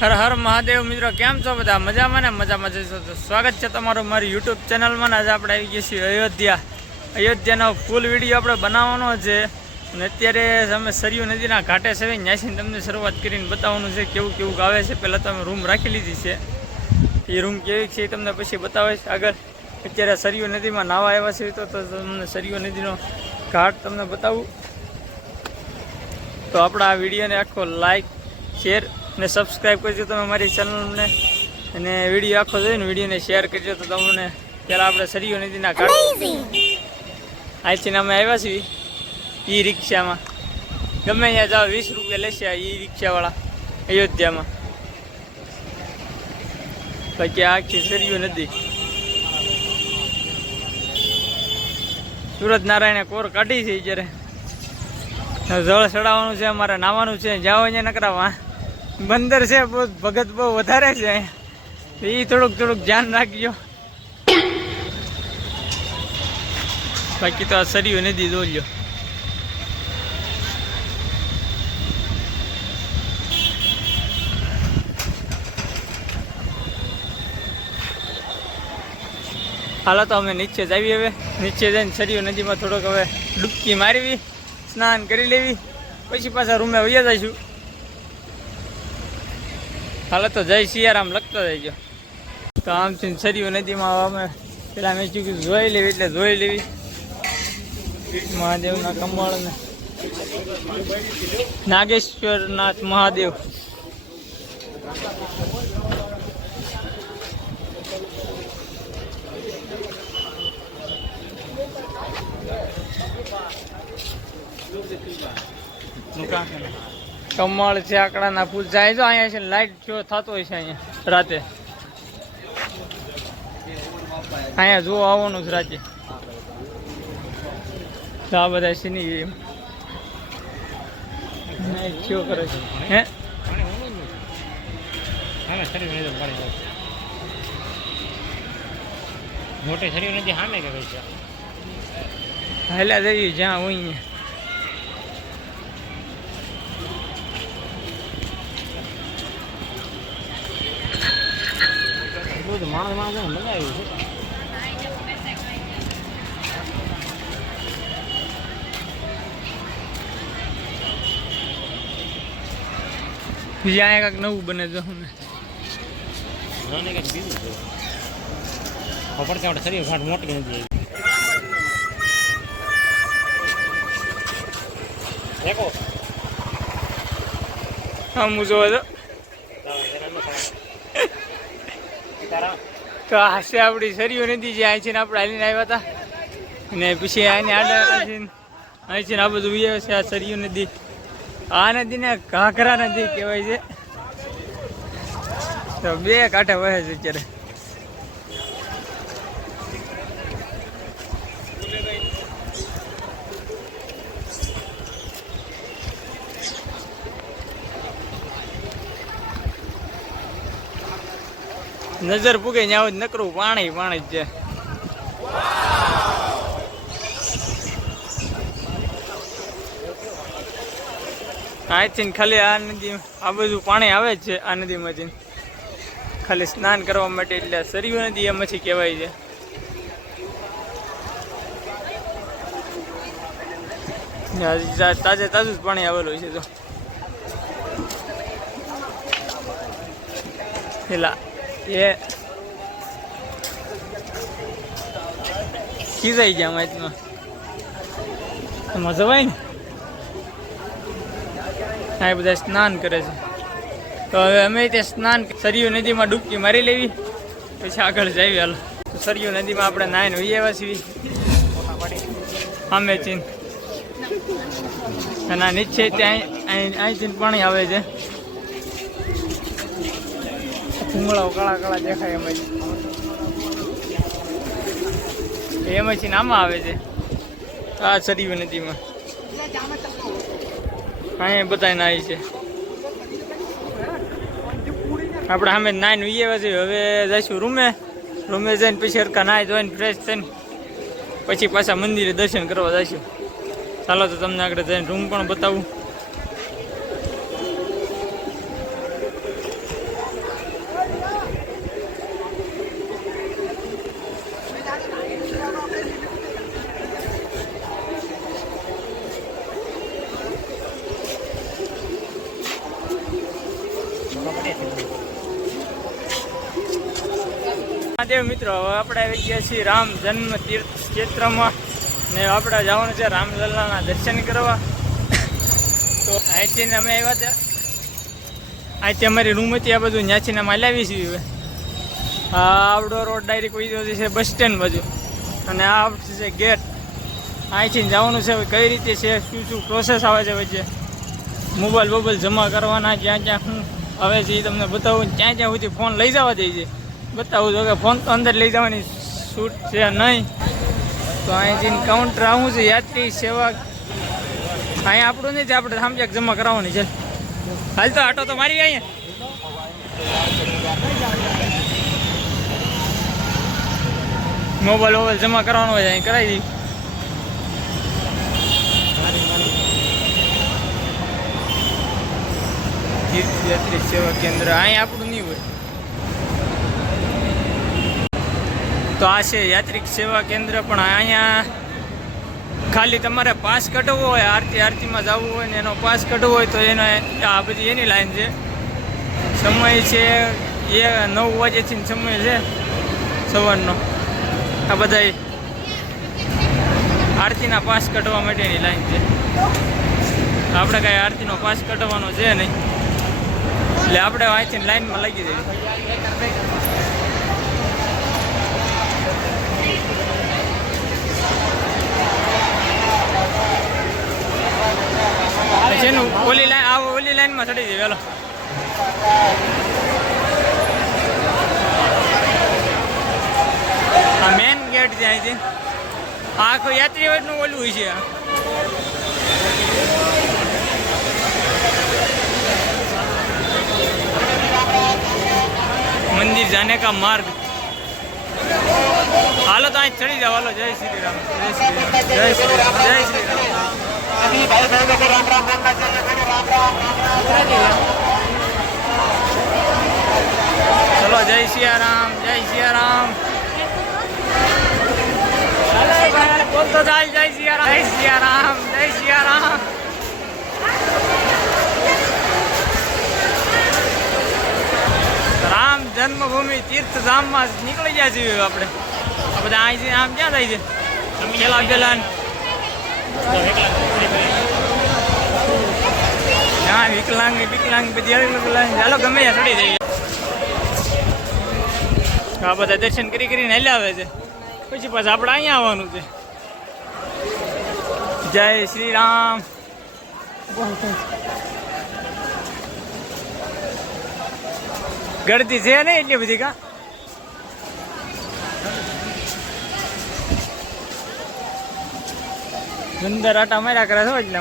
હર હર મહાદેવ મિત્રો, કેમ છો બધા? મજામાં ને? મજામાં જઈશો તો સ્વાગત છે તમારું મારી યુટ્યુબ ચેનલમાં. આજે આપણે આવી ગયા છીએ અયોધ્યાનો ફૂલ વિડીયો આપણે બનાવવાનો છે. અને અત્યારે અમે સરયુ નદીના ઘાટે છે, ત્યાંથી તમને શરૂઆત કરીને બતાવવાનું છે કેવું કેવું આવે છે. પહેલાં તો અમે રૂમ રાખી લીધી છે, એ રૂમ કેવી છે એ તમને પછી બતાવે છે આગળ. અત્યારે સરયુ નદીમાં નાવા આવ્યા છે તો તમને સરયુ નદીનો ઘાટ તમને બતાવું. તો આપણા આ વિડીયોને આખો લાઈક, શેર અને સબસ્ક્રાઈબ કરજો તમે મારી ચેનલને, અને વિડીયો આખો જોઈને વિડીયોને શેર કરજો. તો તમને પહેલાં આપણે સરયુ નદીના ઘાટ અહીંથી અમે આવ્યા છીએ ઈ રિક્ષામાં. ગમે ત્યાં જાઓ 20 રૂપિયા લેશે ઈ રિક્ષાવાળા અયોધ્યામાં. બાકી આખી સરયુ નદી સુરત નારાયણે કોર કાઢી છે. જ્યારે જળ ચડાવવાનું છે, અમારે નાવાનું છે. જાઓ અહીંયા નકરા બંદર છે, બહુ ભગત બહુ વધારે છે અહીંયા, એ થોડુંક ધ્યાન રાખજો. બાકી તો આ સરયુ નદી જોજો. હાલો તો અમે નીચે જ આવી. હવે નીચે જઈને સરયુ નદીમાં થોડોક હવે ડૂબકી મારવી, સ્નાન કરી લેવી, પછી પાછા રૂમે વયા જઈશું. હાલો તો જય સિયારામ લખતો જઈજો. તો આમથી સરયુ નદીમાં અમે પેલા મેં ચૂક્યું જોઈ લેવી, એટલે જોઈ લેવી મહાદેવના કમળને. નાગેશ્વરનાથ મહાદેવ. કમળ છે, આકડાના ફૂલ જાય. જો અહીંયા છે લાઈટ શો થતો હોય છે અહીંયા રાતે. અહીંયા જોવા આવવાનું જ રાતે. આ બધા સિની શું કરે છે? હે મોટે સરયુ નદી સામે કે છે, હાલ્યા જઈએ જ્યાં હોય. માણસ મજા આવ્યું છે. બીજા અહીંયા કાંઈક નવું બને જો અમે કંઈક બીજું છે. ખબર કે આપણે સરયુ ઘાટ મોટી નથી દેખો આમ જોવા દો. તો આ છે આપણી સરયુ નદી જે અહીંથી આપણે હાલીને આવ્યા હતા, અને પછી આને આડા અહીંથી આ બધું આવે છે. આ સરયુ નદી, આ નદીને ઘાઘરા નદી કહેવાય છે. તો બે કાંઠે વહે છે અત્યારે. નજર પૂગે ત્યાં જ નકરું પાણી જ છે. અહીંથી ખાલી આ નદી, આ બધું પાણી આવે જ છે આ નદીમાંથી, ખાલી સ્નાન કરવા માટે. એટલે સરયુ નદી એમાંથી કહેવાય છે. તાજે તાજું જ પાણી આવેલું છે. તો પેલા એ ખીજાઈ ગયા માહિતીમાં મજા આવે ને. આ બધા સ્નાન કરે છે. તો હવે અમે તે સ્નાન સરયુ નદીમાં ડૂબકી મારી લેવી, પછી આગળ જઈએ. હાલો તો સરયુ નદીમાં આપણે નાઈને વહી આવ્યા છીએ સામે ચીન. અને આ નીચે ત્યાં અહીંથી પાણી આવે છે. ભૂંગળાઓ કાળા કાળા દેખાય એમાંથી આમાં આવે છે આ સરયુ નદીમાં. અહીંયા બધા નાય છે. આપણે સામે નાઈને ઉઈયા છે. હવે જઈશું રૂમે જઈને પછી હરકા નાઈ ધોઈને ફ્રેશ થઈને પછી પાછા મંદિરે દર્શન કરવા જઈશું. ચાલો તો તમને આગળ જઈને રૂમ પણ બતાવું. મહાદેવ મિત્રો, હવે આપણે આવી ગયા છીએ રામ જન્મ તીર્થ ક્ષેત્રમાં ને આપણે જવાનું છે રામલલ્લાના દર્શન કરવા. તો અહીંથી અમે આવ્યા હતા, અહીંથી અમારી રૂમ હતી આ બધું ત્યાંથી અમે લાવી છીએ. હવે આ આવડો રોડ ડાયરેક્ટ વહી છે બસ સ્ટેન્ડ બાજુ અને આ છે ગેટ. અહીંથી જવાનું છે. હવે કઈ રીતે છે, શું શું પ્રોસેસ આવે છે વચ્ચે, મોબાઈલ જમા કરવાના, ક્યાં ક્યાં શું આવે છે એ તમને બતાવું. ક્યાં ક્યાં સુધી ફોન લઈ જવા દે છે બતાવું છું કે ફોન તો અંદર લઈ જવાની છૂટ છે નહીં. તો અહીંથી કાઉન્ટર આવું છે યાત્રી સેવા. અહીંયા આપણું નહીં, આપણે સામે જમા કરાવવાની છે. હાલ તો આટો તો મારી અહીંયા મોબાઈલ જમા કરવાનો હોય અહીં કરાવી દઈ. તીર્થયાત્રી સેવા કેન્દ્ર અહીં આપણું નહીં હોય. તો આ છે યાત્રિક સેવા કેન્દ્ર, પણ અહીંયા ખાલી તમારે પાસ કઢાવવો હોય, આરતીમાં જવું હોય ને એનો પાસ કઢાવવો હોય તો એનો આ બધી એની લાઈન છે. સમય છે 9 વાગ્યાથી સમય છે સવારનો. આ બધા આરતીના પાસ કઢવા માટેની લાઈન છે. આપણે કાંઈ આરતીનો પાસ કઢવાનો છે નહીં એટલે આપણે અહીંથી લાઈનમાં લાગી જઈએ. જેનું ઓલી લાઈનમાં ચડી જાય વેલો. આ મેન ગેટ છે અહીંથી. આખું યાત્રીઓનું ઓલું હોય છે. મંદિર જાને કા માર્ગ. હાલો તો અહીં ચડી જાવ. હાલો, જય શ્રી રામ, જય શ્રી રામ, જય શ્રી રામ, જય શ્રી રામ. ચલો, જય સિયારામ, જય સિયારામ. બોલ તો ચાલ, જય સિયારામ, જય સિયારામ, જય સિયારામ. રામ જન્મભૂમિ તીર્થધામમાં નીકળી ગયા છીએ આપણે. આ બધા અહીંથી આમ ક્યાં થાય છે? પેલા હા, વિકલાંગ બધી આવી લાઈન. ચાલો ગમે ત્યાં ચડી જઈએ. આ બધા દર્શન કરીને હેલ્યા આવે છે. પછી પાછા આપણે અહીંયા આવવાનું છે. જય શ્રી રામ. ગળતી છે ને એટલી બધી કા. અંદર આટા માર્યા કરે છો એટલે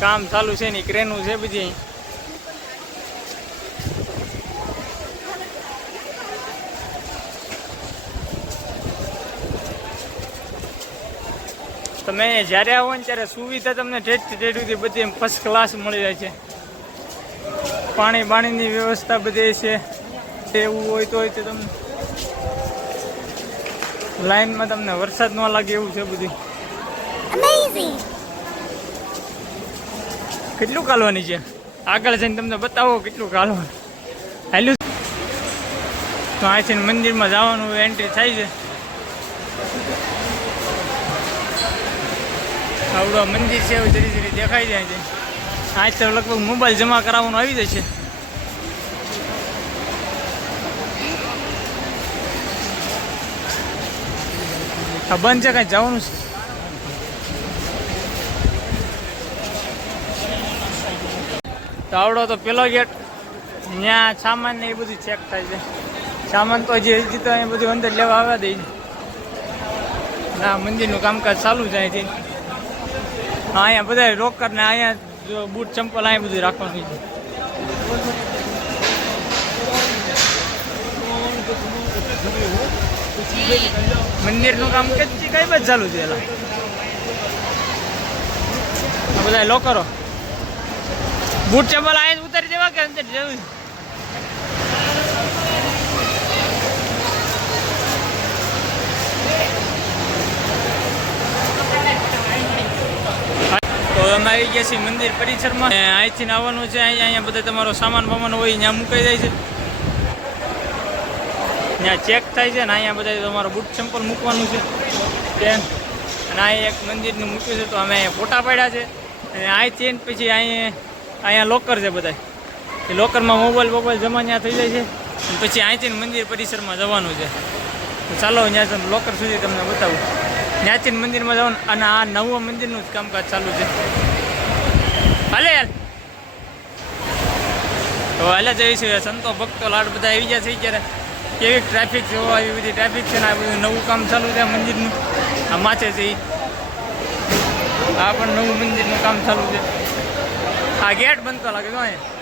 કામ ચાલુ છે ને ક્રેનું છે બધી. તમે જ્યારે આવો ને ત્યારે સુવિધા તમને ઠેઠથી બધી ફર્સ્ટ ક્લાસ મળી જાય છે. પાણીની વ્યવસ્થા બધી છે. એવું હોય તો તમને લાઈનમાં તમને વરસાદ ન લાગે એવું છે બધું. કેટલું કાલવાની છે આગળ જઈને તમને બતાવો કેટલું કાલવાનું. હાલ્યું તો અહીંથી મંદિરમાં જવાનું એન્ટ્રી થાય છે. આવડો મંદિર છે એવું ધીરે ધીરે દેખાઈ જાય છે. આજ તો લગભગ મોબાઈલ જમા કરાવવાનું આવી જશે. આ બંધ છે, કાંઈ જવાનું છે. તો આવડો તો પેલો ગેટ, ત્યાં સામાન ને એ બધું ચેક થાય છે. સામાન તો હજી તો એ બધું અંદર લેવા આવ્યા દે છે. ના, મંદિરનું કામકાજ ચાલુ છે અહીંથી. અહીંયા બધા રોકર ને અહીંયા બૂટ ચંપલ અહીંયા બધું રાખવાનું છે. મંદિરનું કામ કઈ બાજુ ચાલુ છે? એલા બધા લોકરો બૂટ ચંપલ અહીંયા ઉતારી દેવા કે અંદર જવું? અમે આવી ગયા છીએ મંદિર પરિસરમાં. અહીંથી આવવાનું છે. અહીંયા બધા તમારો સામાન બામાન હોય ત્યાં મુકાઈ જાય છે. ત્યાં ચેક થાય છે ને અહીંયા બધા તમારો બૂટ ચંપલ મૂકવાનું છે. અને અહીંયા એક મંદિરનું મૂક્યું છે તો અમે અહીંયા ફોટા પાડ્યા છે. અને અહીંથી પછી અહીંયા લોકર છે બધા. એ લોકરમાં મોબાઈલ જમા ત્યાં થઈ જાય છે. અને પછી અહીંથી મંદિર પરિસરમાં જવાનું છે. તો ચાલો ત્યાં લોકર સુધી તમને બતાવું. ત્યાંથી મંદિરમાં જવાનું. અને આ નવું મંદિરનું જ કામકાજ ચાલુ છે. હાલે યાર તો હાલે જઈ છે. સંતો ભક્તો લાડ બધા આવી ગયા છે. અત્યારે કેવી ટ્રાફિક છે, આવી બધી ટ્રાફિક છે ને આ બધું નવું કામ ચાલુ છે મંદિરનું. આ માથે છે આ પણ નવું મંદિરનું કામ ચાલુ છે. આ ગેટ બનતો લાગે તો અહીંયા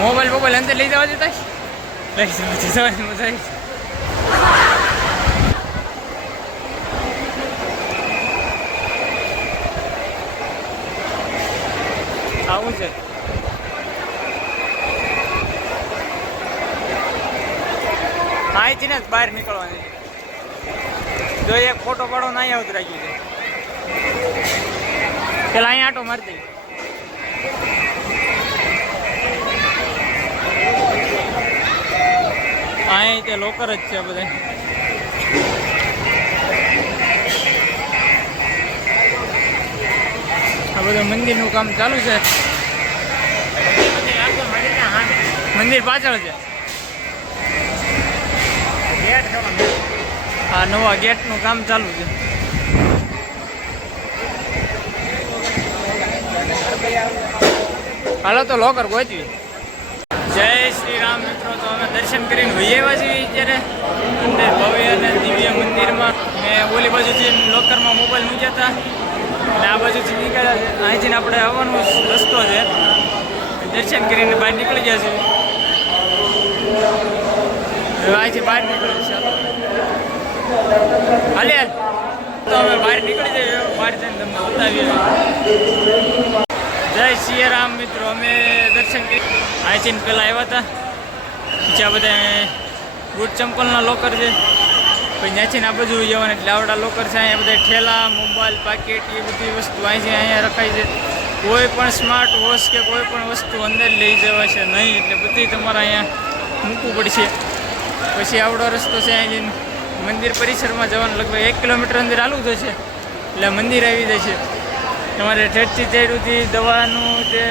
મોબાઈલ અંદર લઈ જવા જતા લઈ જવાની મજા આવી. આવું છે અહીંથી ને બહાર નીકળવાની. જો એક ફોટો પાડો ને અહીંયા ઉતરાઈ ગયું છે. પેલા અહીંયા આટો મારી દઈ. અહીં તે લોકર જ છે બધા. આ બધું મંદિરનું કામ ચાલુ છે. મંદિર પાછળ છે. આ નવા ગેટનું કામ ચાલુ છે. હાલો તો લોકર ગોચવી. જય શ્રી રામ મિત્રો. તો અમે દર્શન કરીને વૈયા છીએ અત્યારે અંદર ભવ્ય અને દિવ્ય મંદિરમાં. મેં ઓલી બાજુથી લોકરમાં મોબાઈલ મૂક્યા હતા અને આ બાજુથી નીકળ્યા છે. અહીંથી આપણે આવવાનો રસ્તો છે. દર્શન કરીને બહાર નીકળી ગયા છે. હવે અહીંથી બહાર નીકળ્યું છે. હાલે તો હવે બહાર નીકળી જઈએ. બહાર જઈને તમને બતાવીએ. જય સિયારામ મિત્રો. અમે દર્શન કરી અહીંથી પહેલાં આવ્યા હતા. પછી આ બધા બૂટ ચંપલના લોકર છે. પછી ત્યાંથી આ બધું જવાનું એટલે આવડા લોકર છે. અહીંયા બધા ઠેલા, મોબાઈલ, પાકેટ એ બધી વસ્તુ અહીંયા રખાય છે. કોઈ પણ સ્માર્ટ વોચ કે કોઈ પણ વસ્તુ અંદર લઈ જવાશે નહીં. એટલે બધી તમારે અહીંયા મૂકવું પડશે. પછી આવડો રસ્તો છે. અહીં મંદિર પરિસરમાં જવાનું લગભગ 1 કિલોમીટર અંદર ચાલવું થશે એટલે મંદિર આવી જશે. તમારે ઠેઠથી ઠેઠથી દવાનું જે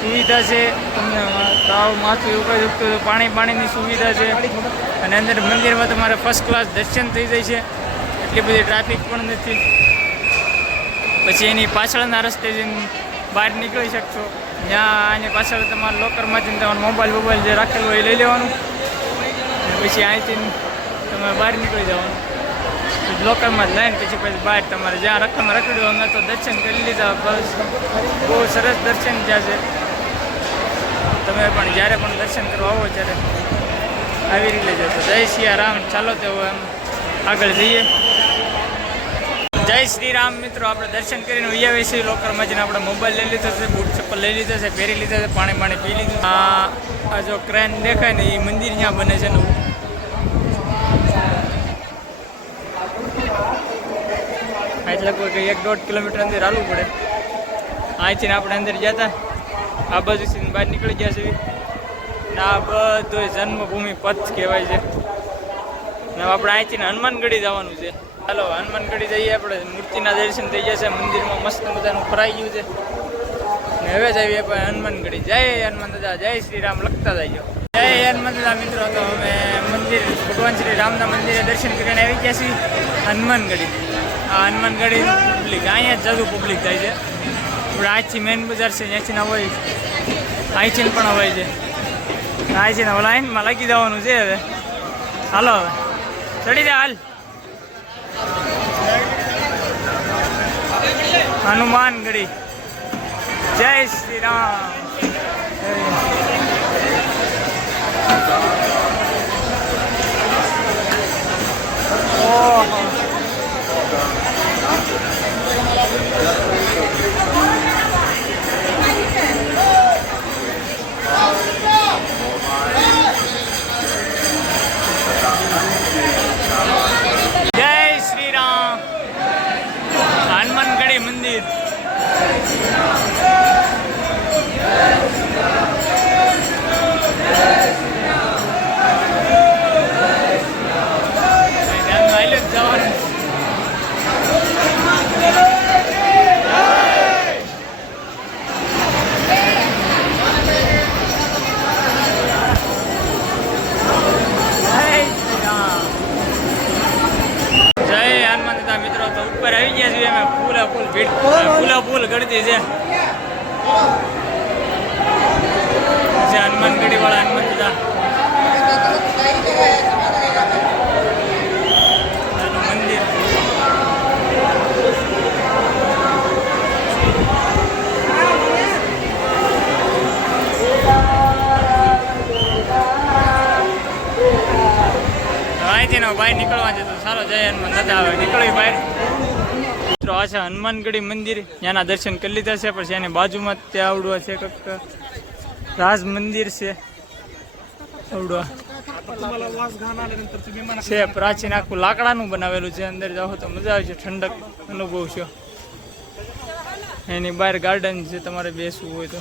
સુવિધા છે. તમને તાવ માથું એવું કંઈ દુખતું તો પાણીની સુવિધા છે. અને અંદર મંદિરમાં તમારે ફર્સ્ટ ક્લાસ દર્શન થઈ જાય છે. એટલી બધી ટ્રાફિક પણ નથી. પછી એની પાછળના રસ્તે જઈને બહાર નીકળી શકશો. ત્યાં એની પાછળ તમારા લોકરમાંથી તમારો મોબાઈલ જે રાખેલો હોય એ લઈ લેવાનું. પછી અહીંથી તમે બહાર નીકળી જવાનું. લોકરમાં જ લઈને પછી બહાર તમારે જ્યાં રકમ રખડ્યું. અમે તો દર્શન કરી લીધા. બસ બહુ સરસ દર્શન થયા છે. તમે પણ જ્યારે પણ દર્શન કરવા આવો ત્યારે આવી રીતે જશો. જય સિયારામ. ચાલો તો એમ આગળ જઈએ. જય શ્રી રામ મિત્રો. આપણે દર્શન કરીને વૈયા છીએ. લોકરમાં જઈને આપણે મોબાઈલ લઈ લીધો છે, બૂટ ચપ્પલ લઈ લીધા છે, પહેરી લીધા છે, પાણી પી લીધું. આ જો ક્રેન દેખાય ને એ મંદિર ત્યાં બને છે નવું. એટલે કોઈ 1-1.5 કિલોમીટર અંદર ચાલવું પડે. અહીંથી આપણે અંદર ગયા હતા. આ બાજુથી બહાર નીકળી ગયા છે. આ બધું જન્મભૂમિ પથ કહેવાય છે. ને આપણે અહીંથી હનુમાનગઢી જવાનું છે. ચાલો હનુમાનગઢી જઈએ. આપણે મૂર્તિના દર્શન થઈ જશે. મંદિરમાં મસ્ત મજાનું ફરાઈ ગયું છે. ને હવે જઈએ હનુમાનગઢી. જય હનુમાન દાદા. જય શ્રી રામ લખતા જઈએ. જય હનુમાન દાદા મિત્રો. તો અમે મંદિર ભગવાન શ્રી રામના મંદિરે દર્શન કરીને આવી ગયા છીએ હનુમાનગઢી. આ હનુમાનગઢી પબ્લિક અહીંયા જ જાજુ પબ્લિક થાય છે. આપણે આજથી મેન બજાર છે. ત્યાંથી હોય અહીંથી પણ હોય છે. અહીંથી હવે લાઈનમાં લાગી જવાનું છે. હવે હાલો હવે ચડી જાય. હાલ હનુમાનગઢી. જય શ્રી રામ. ઓહો ફૂલા ફૂલ ગળતી છે હનુમાનગઢી વાળા હનુમાન દાદા મંદિર. અહીંથી બહાર નીકળવા છે તો સારો જાય હનુમાન દાદા આવે નીકળવી બહાર. મિત્રો આ છે હનુમાનગઢી મંદિર, ત્યાંના દર્શન કરી લીધા છે. પછી એની બાજુમાં ત્યાં આવડું છે કંઈક રાજ મંદિર છે. આવડું છે પ્રાચીન, આખું લાકડાનું બનાવેલું છે. અંદર જાઓ તો મજા આવે છે, ઠંડક અનુભવ છે. એની બહાર ગાર્ડન છે, તમારે બેસવું હોય તો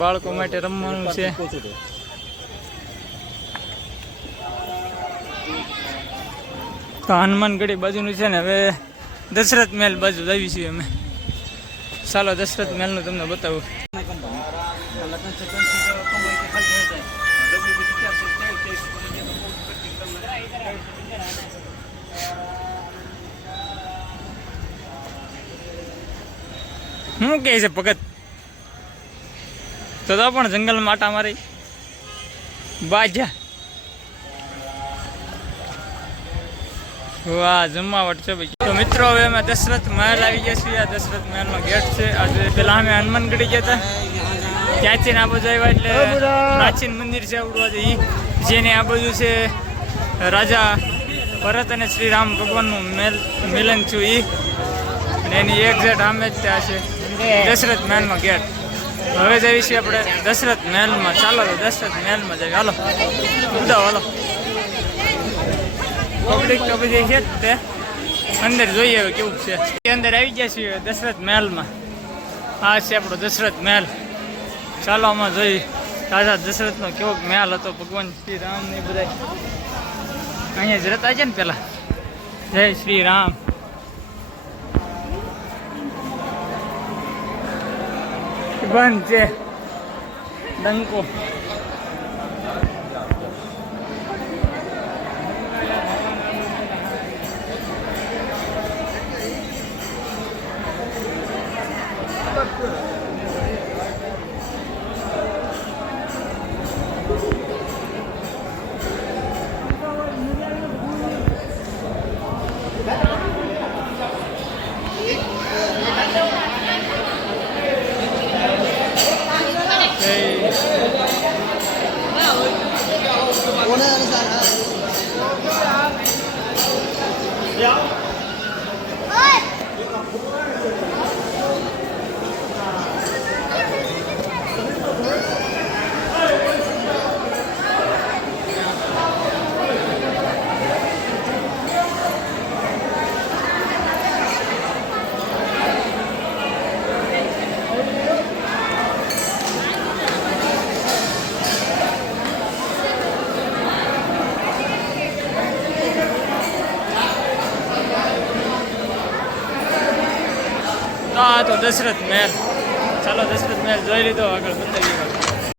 બાળકો માટે રમવાનું છે. તો હનુમાનગઢી બાજુનું છે ને, હવે દશરથ મહેલ બાજુ આવી છીએ અમે. ચાલો દશરથ મહેલનું તમને બતાવું. શું કહે છે ભગત? તો પણ જંગલમાં આટા મારી બાજા. વાહ, જમાવટ છે ભાઈ. તો મિત્રો હવે અમે દશરથ મહેલ આવી ગયા છીએ. આ દશરથ મહેલનો ગેટ છે. આજે પેલા અમે હનુમાનગઢી ગયા હતા, ત્યાંથી આ બાજુ આવ્યા એટલે પ્રાચીન મંદિર છે આવડું. જેની આ બાજુ છે રાજા ભરત અને શ્રી રામ ભગવાનનું મિલન થયું એ, અને એની એક્ઝેક્ટ સામે જ ત્યાં છે દશરથ મહેલનો ગેટ. હવે જઈએ છીએ આપણે દશરથ મહેલમાં. ચાલો તો દશરથ મહેલમાં જઈએ. હાલો ઉડાવ, હાલો. પબ્લિક તો બધી છે જ તે. અંદર જોઈએ હવે કેવું છે. અંદર આવી ગયા છીએ દશરથ મહેલમાં. આ છે આપણો દશરથ મહેલ. ચાલો આમાં જોઈ રાજા દશરથનો કેવો મહેલ હતો. ભગવાન શ્રી રામ ને બધા અહીંયા જ રહેતા છે ને પેલા. જય શ્રી રામ. બંધ છે ડંકો. તો દશરથ મહેલ. ચાલો દશરથ મહેલ જોઈ લીધો, આગળ બતાવીએ.